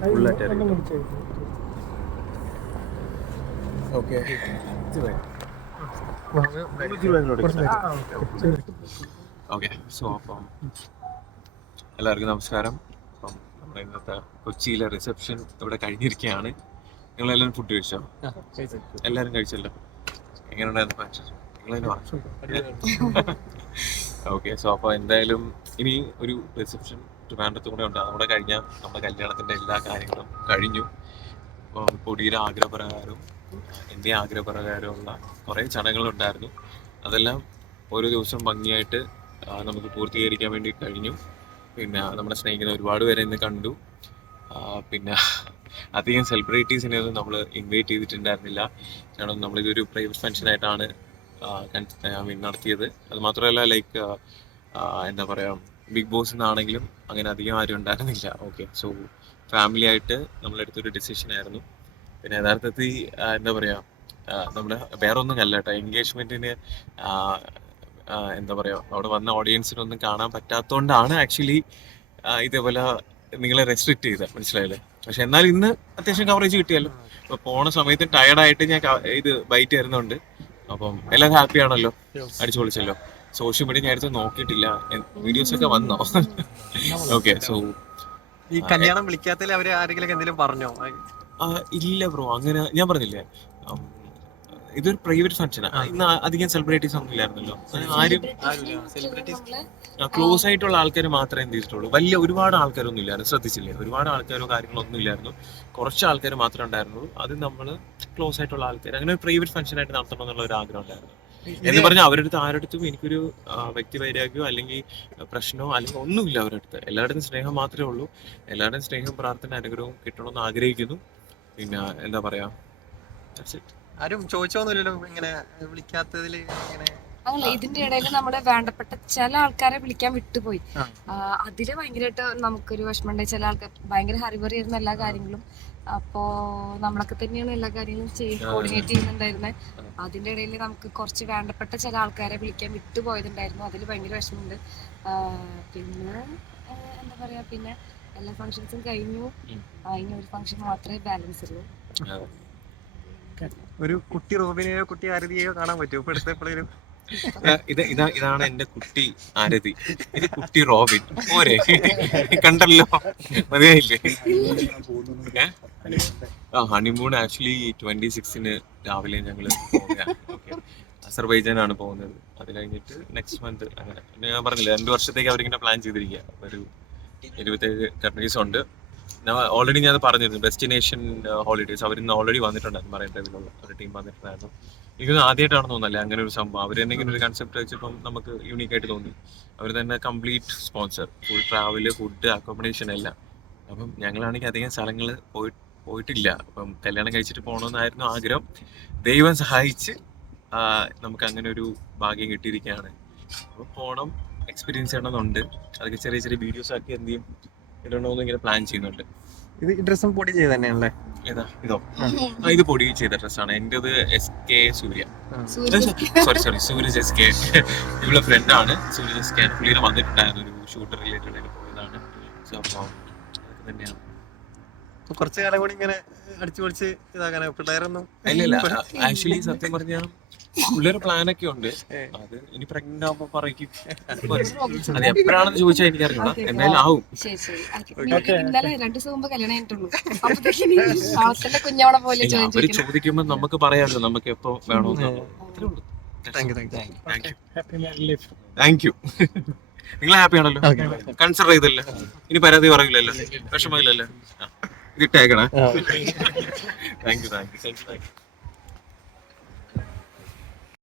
Okay. So അപ്പം എല്ലാവർക്കും നമസ്കാരം. അപ്പം നമ്മുടെ ഇന്നത്തെ കൊച്ചിയിലെ റിസപ്ഷൻ ഇവിടെ കഴിഞ്ഞിരിക്കുകയാണ്. നിങ്ങളെല്ലാവരും ഫുഡ് കഴിച്ചോ? എല്ലാവരും കഴിച്ചല്ലോ. എങ്ങനെയുണ്ടായിരുന്നു ഫംഗ്ഷൻ? ഓക്കെ. സോ അപ്പോൾ എന്തായാലും ഇനി ഒരു റിസപ്ഷൻ ട്രിവാൻഡ്രത്ത് കൂടെ ഉണ്ട്. അവിടെ കഴിഞ്ഞാൽ നമ്മുടെ കല്യാണത്തിൻ്റെ എല്ലാ കാര്യങ്ങളും കഴിഞ്ഞു. അപ്പം പൊടിയുടെ ആഗ്രഹപ്രകാരവും എൻ്റെ ആഗ്രഹപ്രകാരമുള്ള കുറേ ചടങ്ങുകളുണ്ടായിരുന്നു. അതെല്ലാം ഓരോ ദിവസം ഭംഗിയായിട്ട് നമുക്ക് പൂർത്തീകരിക്കാൻ വേണ്ടി കഴിഞ്ഞു. പിന്നെ നമ്മളെ സ്നേഹിക്കുന്ന ഒരുപാട് പേരെ ഇന്ന് കണ്ടു. പിന്നെ അധികം സെലിബ്രിറ്റീസിനെ ഒന്നും നമ്മൾ ഇൻവൈറ്റ് ചെയ്തിട്ടുണ്ടായിരുന്നില്ല. കാരണം നമ്മളിതൊരു പ്രൈവറ്റ് ഫംഗ്ഷനായിട്ടാണ് നടത്തിയത്. അത് മാത്രമല്ല ലൈക്ക് എന്താ പറയുക, ബിഗ് ബോസ് എന്നാണെങ്കിലും അങ്ങനെ അധികം ആരും ഉണ്ടായിരുന്നില്ല. ഓക്കെ. സോ ഫാമിലി ആയിട്ട് നമ്മളെടുത്തൊരു ഡിസിഷനായിരുന്നു. പിന്നെ യഥാർത്ഥത്തിൽ എന്താ പറയുക, നമ്മൾ വേറെ ഒന്നും അല്ല കേട്ടോ, എൻഗേജ്മെൻറ്റിന് എന്താ പറയുക, അവിടെ വന്ന ഓഡിയൻസിനൊന്നും കാണാൻ പറ്റാത്തതുകൊണ്ടാണ് ആക്ച്വലി ഇതേപോലെ നിങ്ങളെ റെസ്ട്രിക്റ്റ് ചെയ്തത്, മനസ്സിലായില്ലേ? പക്ഷെ എന്നാൽ ഇന്ന് അത്യാവശ്യം കവറേജ് കിട്ടിയല്ലോ. അപ്പോൾ പോണ സമയത്ത് ടയർഡായിട്ട് ഞാൻ ഇത് ബൈറ്റ് തരുന്നുണ്ട്. അപ്പം എല്ലാവരും ഹാപ്പി ആണല്ലോ, അടിച്ചു പൊളിച്ചല്ലോ. സോഷ്യൽ മീഡിയ ഞാൻ അടുത്ത് നോക്കിയിട്ടില്ല, വീഡിയോസ് ഒക്കെ വന്നോ? ഓക്കെ. സോ ഈ കല്യാണം വിളിക്കാത്തതിൽ അവര് ആരെങ്കിലും എന്തെങ്കിലും പറഞ്ഞോ? ഇല്ല ബ്രോ, അങ്ങനെ ഞാൻ പറഞ്ഞില്ലേ, ഇതൊരു പ്രൈവറ്റ് ഫംഗ്ഷനാണ്. ഇന്ന് അധികം സെലിബ്രിറ്റീസ് ഒന്നും ഇല്ലായിരുന്നല്ലോ. ആരും ക്ലോസ് ആയിട്ടുള്ള ആൾക്കാർ മാത്രമേ എന്ത് ചെയ്തിട്ടുള്ളൂ. വലിയ ഒരുപാട് ആൾക്കാരൊന്നും ഇല്ലായിരുന്നു, ശ്രദ്ധിച്ചില്ലേ? ഒരുപാട് ആൾക്കാരോ കാര്യങ്ങളൊന്നും ഇല്ലായിരുന്നു. കുറച്ച് ആൾക്കാർ മാത്രമേ ഉണ്ടായിരുന്നുള്ളൂ. അത് നമ്മൾ ക്ലോസ് ആയിട്ടുള്ള ആൾക്കാർ അങ്ങനെ ഒരു പ്രൈവറ്റ് ഫംഗ്ഷനായിട്ട് നടത്തണം എന്നുള്ള ഒരു ആഗ്രഹം ഉണ്ടായിരുന്നു. എന്ന് പറഞ്ഞാൽ അവരുടെ അടുത്ത് ആരടുത്തും എനിക്കൊരു വ്യക്തിവൈരാഗ്യമോ അല്ലെങ്കിൽ പ്രശ്നമോ അല്ലെങ്കിൽ ഒന്നുമില്ല. അവരുടെ അടുത്ത് എല്ലാവരുടെയും സ്നേഹം മാത്രമേ ഉള്ളൂ. എല്ലാവരുടെയും സ്നേഹം, പ്രാർത്ഥന, അനുഗ്രഹവും കിട്ടണമെന്ന് ആഗ്രഹിക്കുന്നു. പിന്നെ എന്താ പറയാ, ആരും ചോദിച്ചോന്നില്ലല്ലോ ഇങ്ങനെ വിളിക്കാത്തതില്? അല്ല, ഇതിന്റെ ഇടയിൽ നമ്മുടെ വേണ്ടപ്പെട്ട ചില ആൾക്കാരെ വിളിക്കാൻ വിട്ടുപോയി. അതില് ഭയങ്കരമായിട്ട് നമുക്കൊരു വിഷമമുണ്ടായി. ചില ആൾക്കാർ ഭയങ്കര ഹറിബറി ആയിരുന്ന എല്ലാ കാര്യങ്ങളും. അപ്പോ നമ്മളൊക്കെ തന്നെയാണ് എല്ലാ കാര്യങ്ങളും കോർഡിനേറ്റ് ചെയ്യുന്നുണ്ടായിരുന്നത്. അതിന്റെ ഇടയിൽ നമുക്ക് കുറച്ച് വേണ്ടപ്പെട്ട ചില ആൾക്കാരെ വിളിക്കാൻ വിട്ടുപോയതുണ്ടായിരുന്നു. അതിൽ ഭയങ്കര വിഷമമുണ്ട്. പിന്നെ എന്താ പറയാ, പിന്നെ എല്ലാ ഫംഗ്ഷൻസും കഴിഞ്ഞു. ഇനി ഒരു ഫംഗ്ഷൻ മാത്രമേ ബാലൻസ് ഉള്ളൂ. ഒരു കുട്ടി റോബിനെയോ കുട്ടി ആരതിയെയോ കാണാൻ പറ്റുമോ ഇപ്പൊ അടുത്തെപ്പോഴും? ഇതാണ് എന്റെ കുട്ടി ആരതി, ഇത് കുട്ടി റോബിൻ. പോരെ, കണ്ടല്ലോ, മതിയായില്ലേ? ഹണിമൂൺ ആക്ച്വലി 26 രാവിലെ ഞങ്ങള് അസർബൈജാനാണ് പോകുന്നത്. അത് കഴിഞ്ഞിട്ട് നെക്സ്റ്റ് മന്ത് അങ്ങനെ. ഞാൻ പറഞ്ഞില്ല, 2 വർഷത്തേക്ക് അവരിങ്ങനെ പ്ലാൻ ചെയ്തിരിക്കുക. ഒരു 27 കൺട്രീസ് ഉണ്ട്. ഓൾറെഡി ഞാൻ പറഞ്ഞിരുന്നു, ഡെസ്റ്റിനേഷൻ ഹോളിഡേയ്സ് അവരിന്ന് ഓൾറെഡി വന്നിട്ടുണ്ടായിരുന്നു. മറൈൻ ഡ്രൈവിലുള്ള ഒരു ടീം വന്നിട്ടുണ്ടായിരുന്നു. എനിക്കൊന്നും ആദ്യമായിട്ടാണെന്ന് തോന്നല്ലേ അങ്ങനെ ഒരു സംഭവം. അവർ തന്നെ ഇങ്ങനെ ഒരു കൺസെപ്റ്റ് വെച്ചപ്പം നമുക്ക് യൂണീക്കായിട്ട് തോന്നി. അവർ തന്നെ complete sponsor, full travel, food, accommodation എല്ലാം. അപ്പം ഞങ്ങളാണെങ്കിൽ അധികം സ്ഥലങ്ങൾ പോയിട്ടില്ല. അപ്പം കല്യാണം കഴിച്ചിട്ട് പോകണമെന്നായിരുന്നു ആഗ്രഹം. ദൈവം സഹായിച്ച് നമുക്ക് അങ്ങനെ ഒരു ഭാഗ്യം കിട്ടിയിരിക്കുകയാണ്. അപ്പം പോകണം, എക്സ്പീരിയൻസ് ചെയ്യണമെന്നുണ്ട്. അതൊക്കെ ചെറിയ ചെറിയ വീഡിയോസ് ആക്കി എന്ത് ചെയ്യും ഇടണമെന്ന് ഇങ്ങനെ പ്ലാൻ ചെയ്യുന്നുണ്ട്. ഇത് ഡ്രസ്സും പൊടി ചെയ്ത് തന്നെയാണല്ലേ? ഏതാ ഇതോ? ഇത് പൊടി ചെയ്ത ഡ്രസ്സാണ്. എന്റേത് SK Surya. Sorry Suraj SK. ഇവളുടെ ഫ്രണ്ടാണ് സൂരജ് SK. പുള്ളിയുടെ വന്നിട്ടുണ്ടായിരുന്നു, ഒരു ഷൂട്ട് റിലേറ്റഡ് ആയിട്ട് പോയതാണ്. സോ അപ്പോൾ അതൊക്കെ തന്നെയാണ്. കുറച്ചു കാലം കൂടി ഇങ്ങനെ അടിച്ചു പൊളിച്ച് ഇതാക്കാനാ പിള്ളേരൊന്നും? ഇല്ല, ആക്ച്വലി സത്യം പറഞ്ഞാൽ പുള്ളിയുടെ പ്ലാനൊക്കെ ഉണ്ട്. അത് ഇനി പ്രഗ്നന്റ് ആവുമ്പോ പറയും. അത് എപ്പോഴാണെന്ന് ചോദിച്ചാൽ എനിക്കറിയില്ല, എന്തായാലും ആവും. അവര് ചോദിക്കുമ്പോ നമുക്ക് പറയാമല്ലോ നമുക്ക് എപ്പോ വേണമെന്ന്. Thank you. നിങ്ങൾ ഹാപ്പി ആണല്ലോ? കൺസിഡർ ചെയ്തല്ലേ? ഇനി പരാതി പറയില്ലല്ലോ, വിഷമമില്ലല്ലോ? ഇതിട്ടേക്കണേ. Thank you.